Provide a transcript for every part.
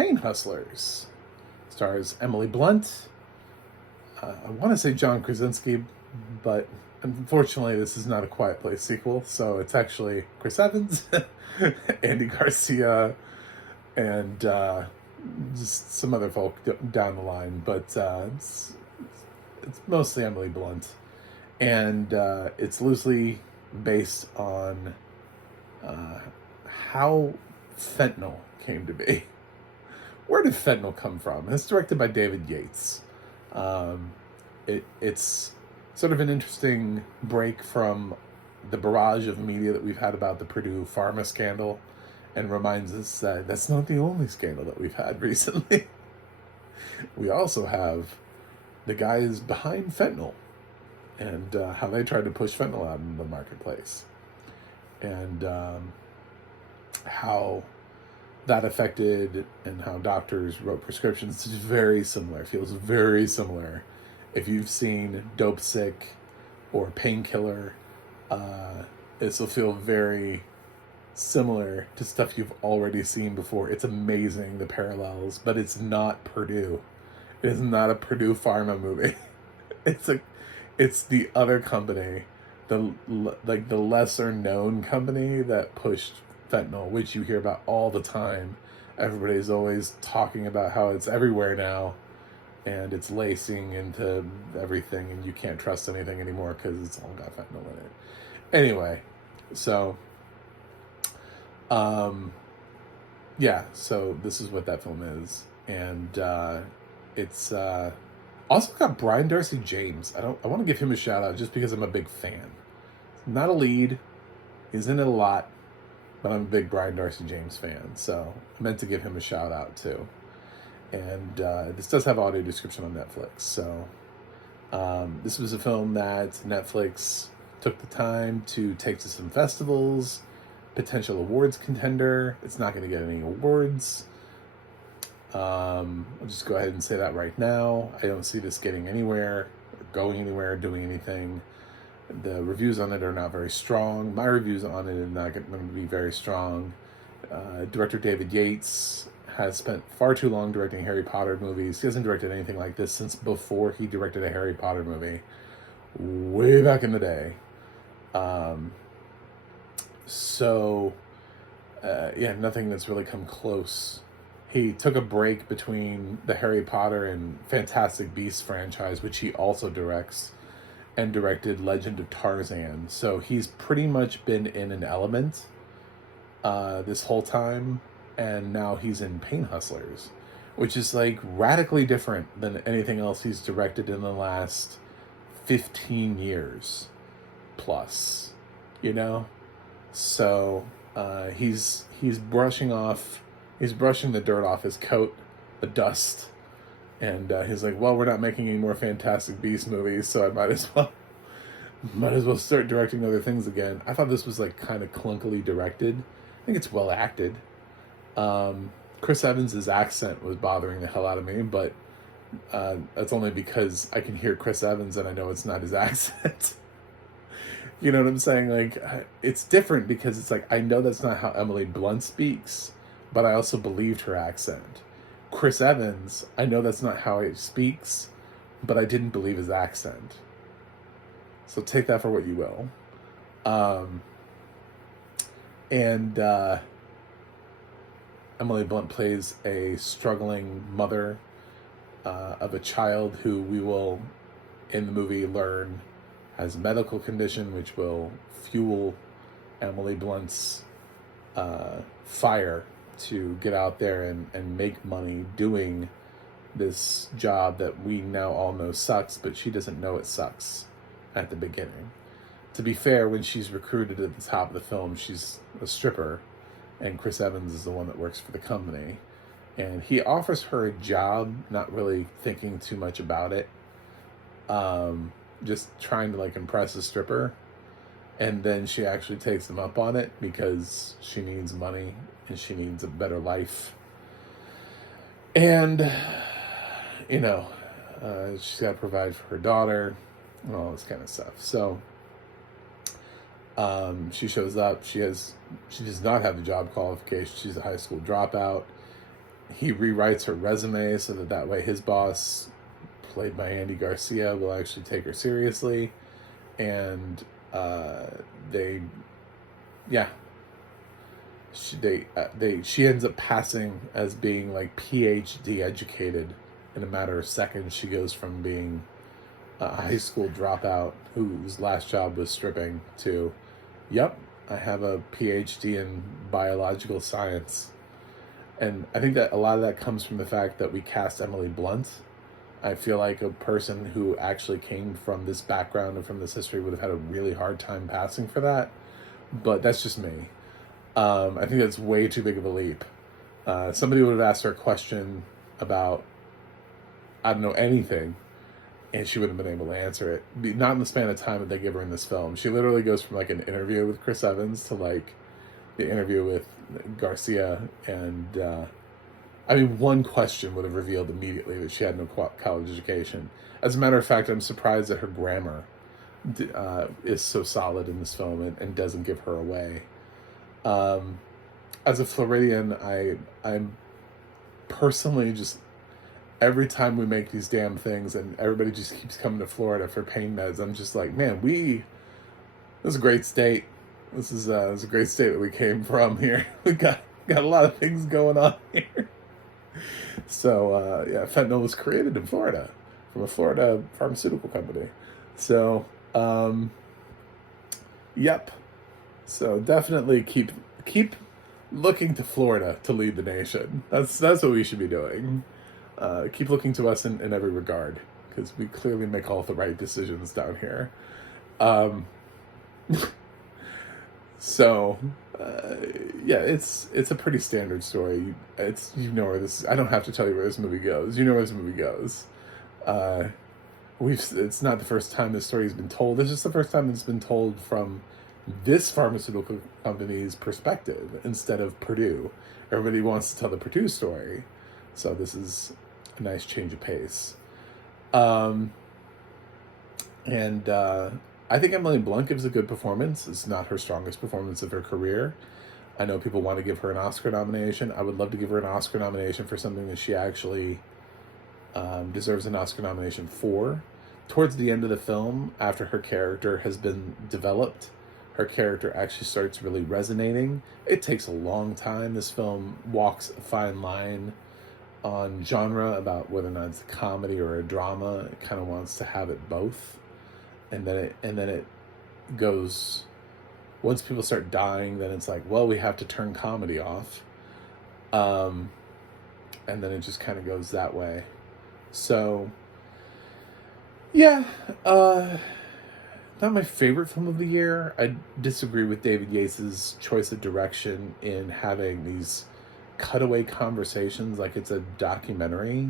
Pain Hustlers. Stars Emily Blunt. I want to say John Krasinski, but unfortunately this is not a Quiet Place sequel, so it's actually Chris Evans, Andy Garcia, and just some other folk down the line, but it's mostly Emily Blunt. And it's loosely based on how fentanyl came to be. Where did fentanyl come from? It's directed by David Yates. It's sort of an interesting break from the barrage of media that we've had about the Purdue Pharma scandal, and reminds us that that's not the only scandal that we've had recently. We also have the guys behind fentanyl, and how they tried to push fentanyl out in the marketplace, and how that affected, and how doctors wrote prescriptions. It's very similar. It feels very similar. If you've seen Dope Sick or Painkiller, this will feel very similar to stuff you've already seen before. It's amazing, the parallels, but it's not Purdue. It is not a Purdue Pharma movie. It's the other company, the lesser known company that pushed fentanyl, which you hear about all the time. Everybody's always talking about how it's everywhere now, and it's lacing into everything, and you can't trust anything anymore because it's all got fentanyl in it. Anyway, so yeah, so this is what that film is, and it's also got Brian Darcy James. I want to give him a shout out just because I'm a big fan. Not a lead, he's in it a lot, but I'm a big Brian Darcy James fan, so I meant to give him a shout out too. And this does have audio description on Netflix, so this was a film that Netflix took the time to take to some festivals, potential awards contender. It's not going to get any awards. I'll just go ahead and say that right now. I don't see this getting anywhere, or going anywhere, or doing anything. The reviews on it are not very strong. My reviews on it are not going to be very strong. Director David Yates has spent far too long directing Harry Potter movies. He hasn't directed anything like this since before he directed a Harry Potter movie, way back in the day. Yeah, nothing that's really come close. He took a break between the Harry Potter and Fantastic Beasts franchise, which he also directs, and directed Legend of Tarzan. So he's pretty much been in an element this whole time, and now he's in Pain Hustlers, which is like radically different than anything else he's directed in the last 15 years plus, you know? So he's brushing the dirt off his coat, the dust, and he's like, well, we're not making any more Fantastic Beasts movies, so I might as well start directing other things again. I thought this was like kind of clunkily directed. I think it's well acted. Chris Evans' accent was bothering the hell out of me, but that's only because I can hear Chris Evans and I know it's not his accent. You know what I'm saying? Like, it's different because it's like, I know that's not how Emily Blunt speaks, but I also believed her accent. Chris Evans, I know that's not how he speaks, but I didn't believe his accent. So take that for what you will. Emily Blunt plays a struggling mother of a child who we will, in the movie, learn has a medical condition, which will fuel Emily Blunt's fire to get out there and make money doing this job that we now all know sucks, but she doesn't know it sucks at the beginning. To be fair, when she's recruited at the top of the film, she's a stripper, and Chris Evans is the one that works for the company. And he offers her a job, not really thinking too much about it, just trying to like impress a stripper. And then she actually takes him up on it because she needs money and she needs a better life. And, you know, she's got to provide for her daughter and all this kind of stuff. So she shows up. She does not have the job qualification. She's a high school dropout. he rewrites her resume so that way his boss, played by Andy Garcia, will actually take her seriously. And they, yeah, she ends up passing as being like PhD educated in a matter of seconds. She goes from being a high school dropout whose last job was stripping to, yep, I have a PhD in biological science. And I think that a lot of that comes from the fact that we cast Emily Blunt. I feel like a person who actually came from this background and from this history would have had a really hard time passing for that. But that's just me. I think that's way too big of a leap. Somebody would have asked her a question about, I don't know, anything, and she wouldn't have been able to answer it. Not in the span of time that they give her in this film. She literally goes from like an interview with Chris Evans to like the interview with Garcia, and I mean, one question would have revealed immediately that she had no college education. As a matter of fact, I'm surprised that her grammar is so solid in this film and doesn't give her away. As a Floridian, I'm personally just, every time we make these damn things and everybody just keeps coming to Florida for pain meds, I'm just like, man, this is a great state. This is a great state that we came from here. We got a lot of things going on here. So, yeah, fentanyl was created in Florida from a Florida pharmaceutical company. So, yep. So definitely keep looking to Florida to lead the nation. That's what we should be doing. Keep looking to us in every regard, because we clearly make all the right decisions down here. So, yeah, it's a pretty standard story. You know where this. I don't have to tell you where this movie goes. You know where this movie goes. It's not the first time this story has been told. It's just the first time it's been told from this pharmaceutical company's perspective instead of Purdue. Everybody wants to tell the Purdue story, so this is a nice change of pace. And I think Emily Blunt gives a good performance. It's not her strongest performance of her career. I know people want to give her an Oscar nomination. I would love to give her an Oscar nomination for something that she actually deserves an Oscar nomination for. Towards the end of the film, after her character has been developed, her character actually starts really resonating. It takes a long time. This film walks a fine line on genre about whether or not it's a comedy or a drama. It kind of wants to have it both. And then it goes, once people start dying, then it's like, well, we have to turn comedy off. And then it just kind of goes that way. So, yeah, not my favorite film of the year. I disagree with David Yates' choice of direction in having these cutaway conversations like it's a documentary.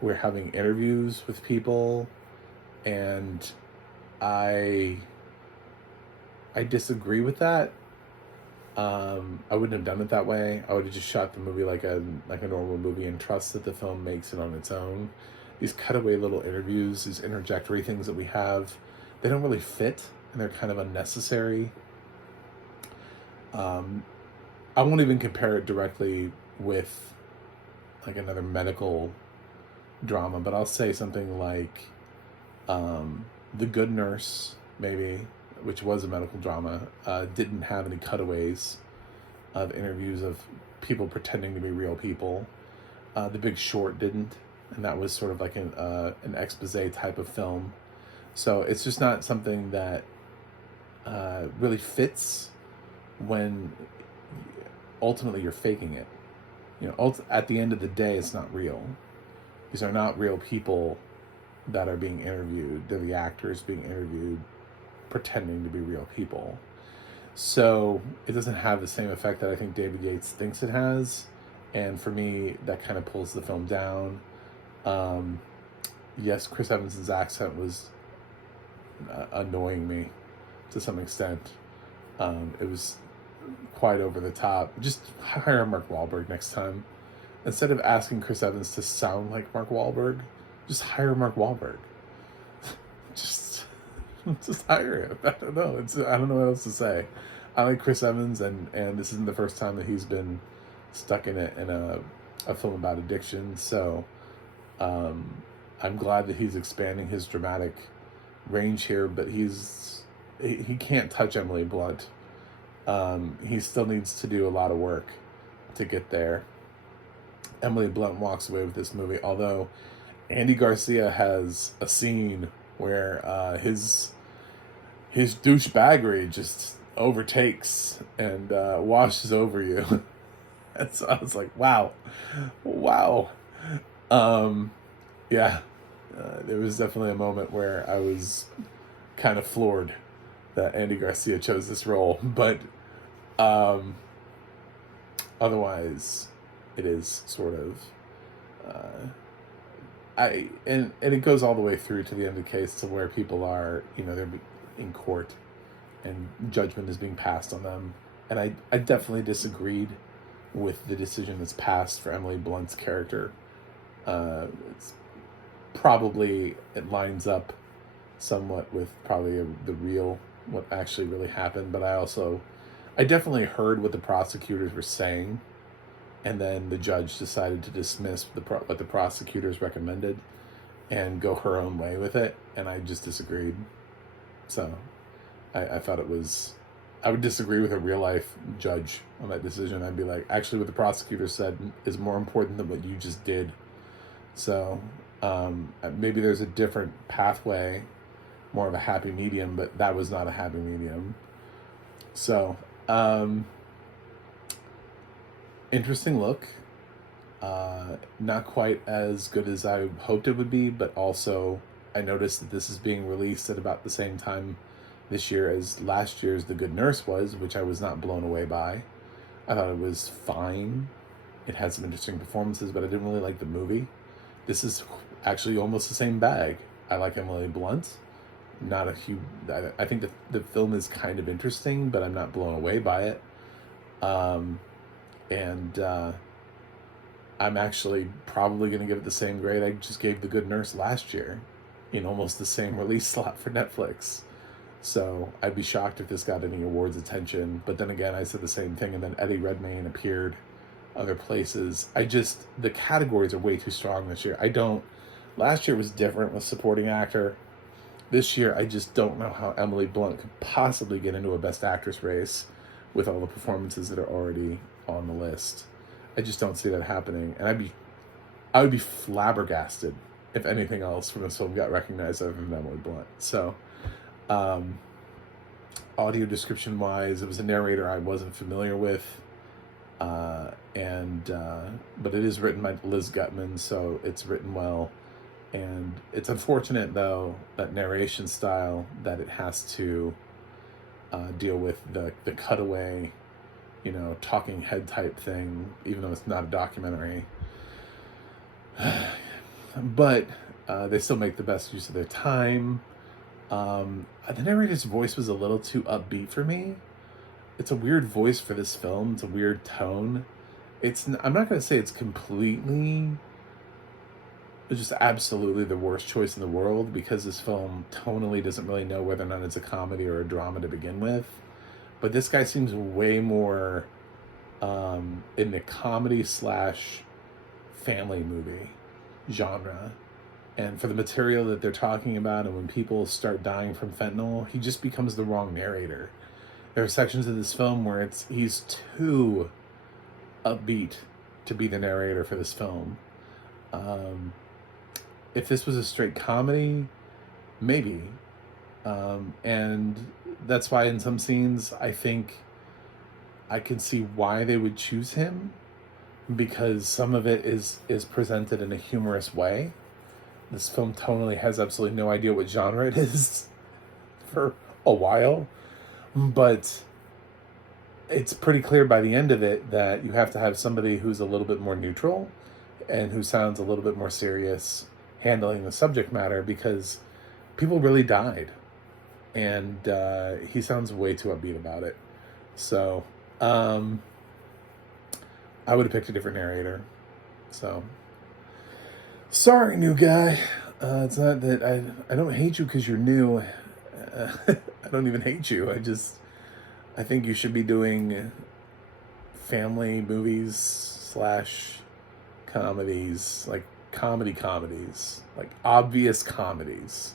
We're having interviews with people, and I disagree with that. I wouldn't have done it that way. I would have just shot the movie like a normal movie and trust that the film makes it on its own. These cutaway little interviews, these interjectory things that we have, they don't really fit, and they're kind of unnecessary. I won't even compare it directly with like another medical drama, but I'll say something like The Good Nurse, maybe, which was a medical drama, didn't have any cutaways of interviews of people pretending to be real people. The Big Short didn't, and that was sort of like an expose type of film. So it's just not something that really fits when ultimately you're faking it. At the end of the day, it's not real. These are not real people that are being interviewed. They're the actors being interviewed, pretending to be real people. So it doesn't have the same effect that I think David Yates thinks it has. And for me, that kind of pulls the film down. Yes, Chris Evans' accent was annoying me to some extent. It was quite over the top. Just hire Mark Wahlberg next time. Instead of asking Chris Evans to sound like Mark Wahlberg, just hire Mark Wahlberg. just hire him. I don't know. I don't know what else to say. I like Chris Evans, and this isn't the first time that he's been stuck in a a film about addiction. So I'm glad that he's expanding his dramatic range here, but he can't touch Emily Blunt. He still needs to do a lot of work to get there. Emily Blunt walks away with this movie, although Andy Garcia has a scene where his douchebaggery just overtakes and washes over you. And so I was like, wow. Yeah, there was definitely a moment where I was kind of floored that Andy Garcia chose this role, but otherwise, it is sort of and it goes all the way through to the end of the case to where people are, they're in court and judgment is being passed on them, and I definitely disagreed with the decision that's passed for Emily Blunt's character. It's probably, it lines up somewhat with probably the real, what actually really happened, but I definitely heard what the prosecutors were saying, and then the judge decided to dismiss what the prosecutors recommended and go her own way with it, and I just disagreed. So I thought I would disagree with a real life judge on that decision. I'd be like, actually what the prosecutor said is more important than what you just did. So maybe there's a different pathway, more of a happy medium, but that was not a happy medium. So interesting look. Not quite as good as I hoped it would be, but also I noticed that this is being released at about the same time this year as last year's The Good Nurse was, which I was not blown away by. I thought it was fine. It had some interesting performances, but I didn't really like the movie. This is actually almost the same bag. I like Emily Blunt. Not a huge... I think the film is kind of interesting, but I'm not blown away by it. And I'm actually probably going to give it the same grade I just gave The Good Nurse last year, in almost the same release slot for Netflix. So I'd be shocked if this got any awards attention. But then again, I said the same thing, and then Eddie Redmayne appeared other places. The categories are way too strong this year. Last year was different with supporting actor. This year, I just don't know how Emily Blunt could possibly get into a Best Actress race with all the performances that are already on the list. I just don't see that happening. And I would be flabbergasted if anything else from this film got recognized other than Emily Blunt. So, audio description wise, it was a narrator I wasn't familiar with. But it is written by Liz Gutman, so it's written well. And it's unfortunate, though, that narration style, that it has to deal with the cutaway, talking head type thing, even though it's not a documentary. But they still make the best use of their time. The narrator's voice was a little too upbeat for me. It's a weird voice for this film. It's a weird tone. I'm not going to say it's just absolutely the worst choice in the world, because this film tonally doesn't really know whether or not it's a comedy or a drama to begin with. But this guy seems way more in the comedy / family movie genre. And for the material that they're talking about, and when people start dying from fentanyl, he just becomes the wrong narrator. There are sections of this film where he's too upbeat to be the narrator for this film. If this was a straight comedy, maybe. And that's why in some scenes I think I can see why they would choose him, because some of it is presented in a humorous way. This film tonally has absolutely no idea what genre it is for a while, but it's pretty clear by the end of it that you have to have somebody who's a little bit more neutral and who sounds a little bit more serious handling the subject matter, because people really died, and he sounds way too upbeat about it. So I would have picked a different narrator. So sorry, new guy. It's not that I don't hate you because you're new. I don't even hate you. I think you should be doing family movies / comedies, like comedies, like obvious comedies.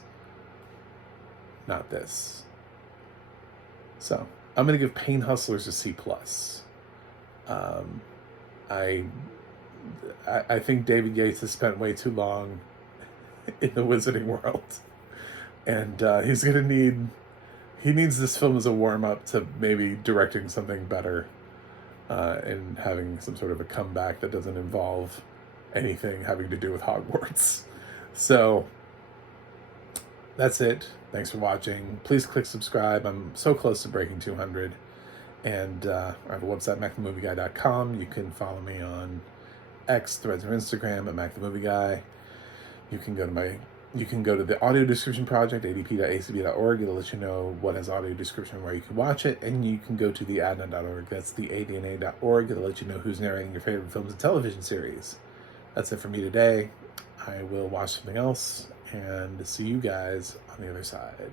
Not this. So I'm gonna give Pain Hustlers a C+. Um, I think David Yates has spent way too long in the wizarding world, and he needs this film as a warm up to maybe directing something better, and having some sort of a comeback that doesn't involve anything having to do with Hogwarts. So that's it. Thanks for watching. Please click subscribe. I'm so close to breaking 200. And I have a website, MacTheMovieGuy.com. You can follow me on X, Threads, or Instagram at MacTheMovieGuy. You can go to the audio description project, adp.acb.org. It'll let you know what has audio description, where you can watch it. And you can go to the Adna.org. That's the ADNA.org. It'll let you know who's narrating your favorite films and television series. That's it for me today. I will watch something else and see you guys on the other side.